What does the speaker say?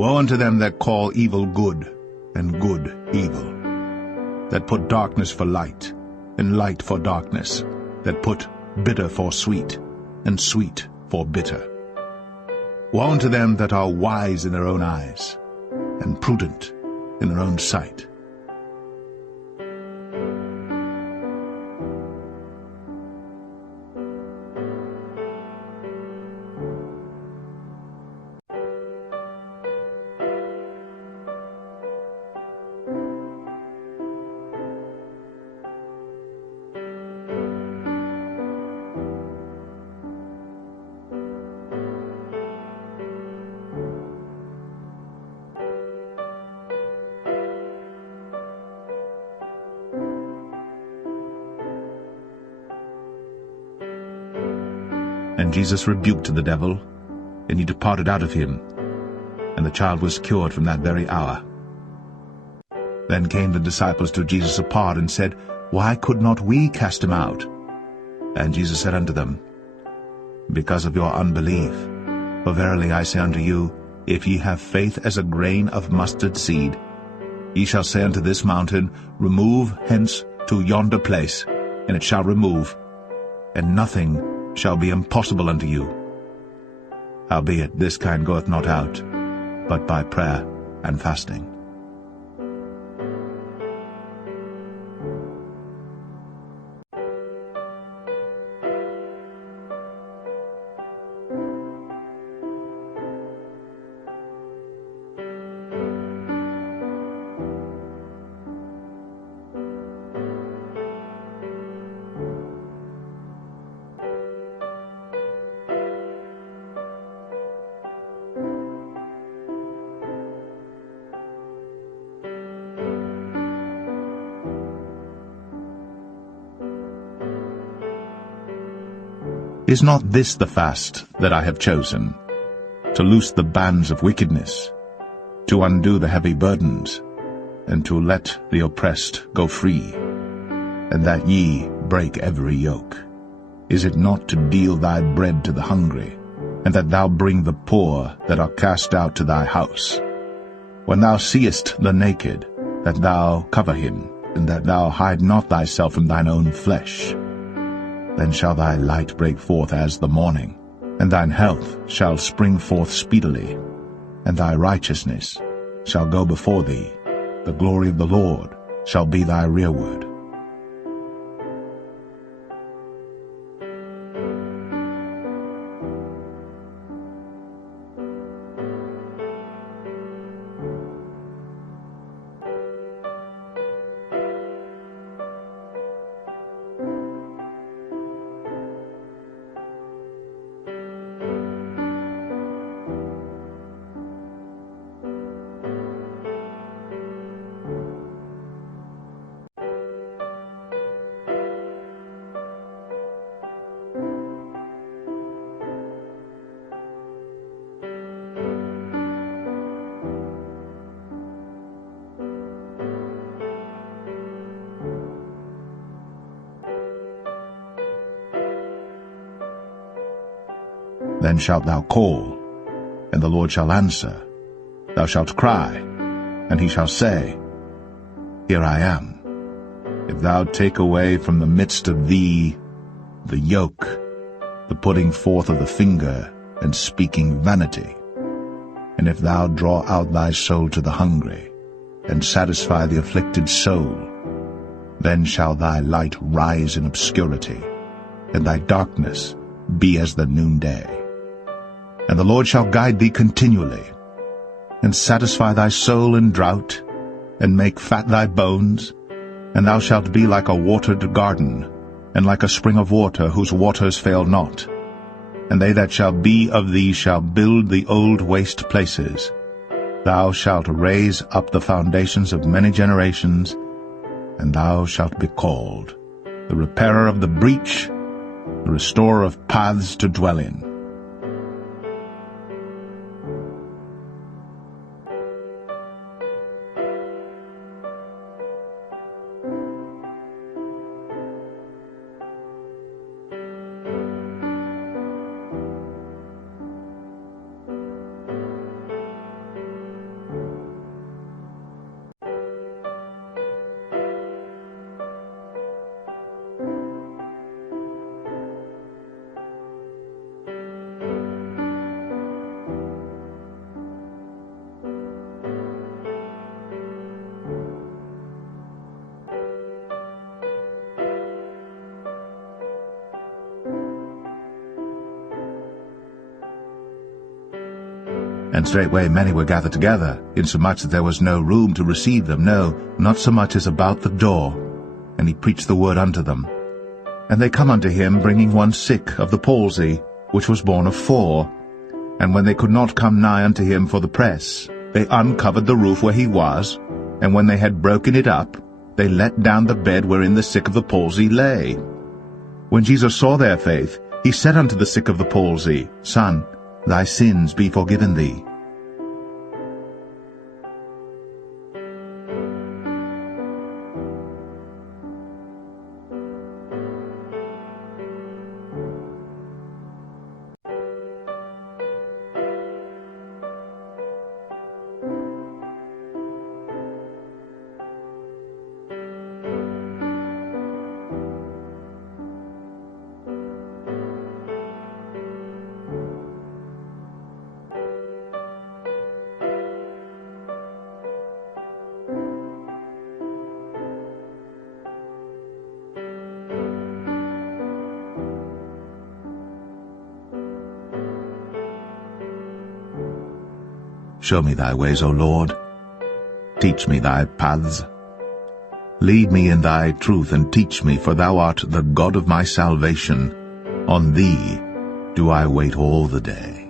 Woe unto them that call evil good, and good evil, that put darkness for light, and light for darkness, that put bitter for sweet, and sweet for bitter. Woe unto them that are wise in their own eyes, and prudent in their own sight. And Jesus rebuked the devil, and he departed out of him, and the child was cured from that very hour. Then came the disciples to Jesus apart, and said, Why could not we cast him out? And Jesus said unto them, Because of your unbelief. For verily I say unto you, if ye have faith as a grain of mustard seed, ye shall say unto this mountain, Remove hence to yonder place, and it shall remove, and nothing shall be impossible unto you. Howbeit this kind goeth not out, but by prayer and fasting. Is not this the fast that I have chosen, to loose the bands of wickedness, to undo the heavy burdens, and to let the oppressed go free, and that ye break every yoke? Is it not to deal thy bread to the hungry, and that thou bring the poor that are cast out to thy house? When thou seest the naked, that thou cover him, and that thou hide not thyself from thine own flesh? Then shall thy light break forth as the morning, and thine health shall spring forth speedily, and thy righteousness shall go before thee. The glory of the Lord shall be thy rearward. Then shalt thou call, and the Lord shall answer. Thou shalt cry, and he shall say, Here I am. If thou take away from the midst of thee the yoke, the putting forth of the finger, and speaking vanity, and if thou draw out thy soul to the hungry, and satisfy the afflicted soul, then shall thy light rise in obscurity, and thy darkness be as the noonday. And the Lord shall guide thee continually, and satisfy thy soul in drought, and make fat thy bones, and thou shalt be like a watered garden, and like a spring of water whose waters fail not. And they that shall be of thee shall build the old waste places. Thou shalt raise up the foundations of many generations, and thou shalt be called the repairer of the breach, the restorer of paths to dwell in. And straightway many were gathered together, insomuch that there was no room to receive them, no, not so much as about the door. And he preached the word unto them. And they come unto him, bringing one sick of the palsy, which was born of 4. And when they could not come nigh unto him for the press, they uncovered the roof where he was, and when they had broken it up, they let down the bed wherein the sick of the palsy lay. When Jesus saw their faith, he said unto the sick of the palsy, Son, thy sins be forgiven thee. Show me thy ways, O Lord. Teach me thy paths. Lead me in thy truth, and teach me, for thou art the God of my salvation. On thee do I wait all the day.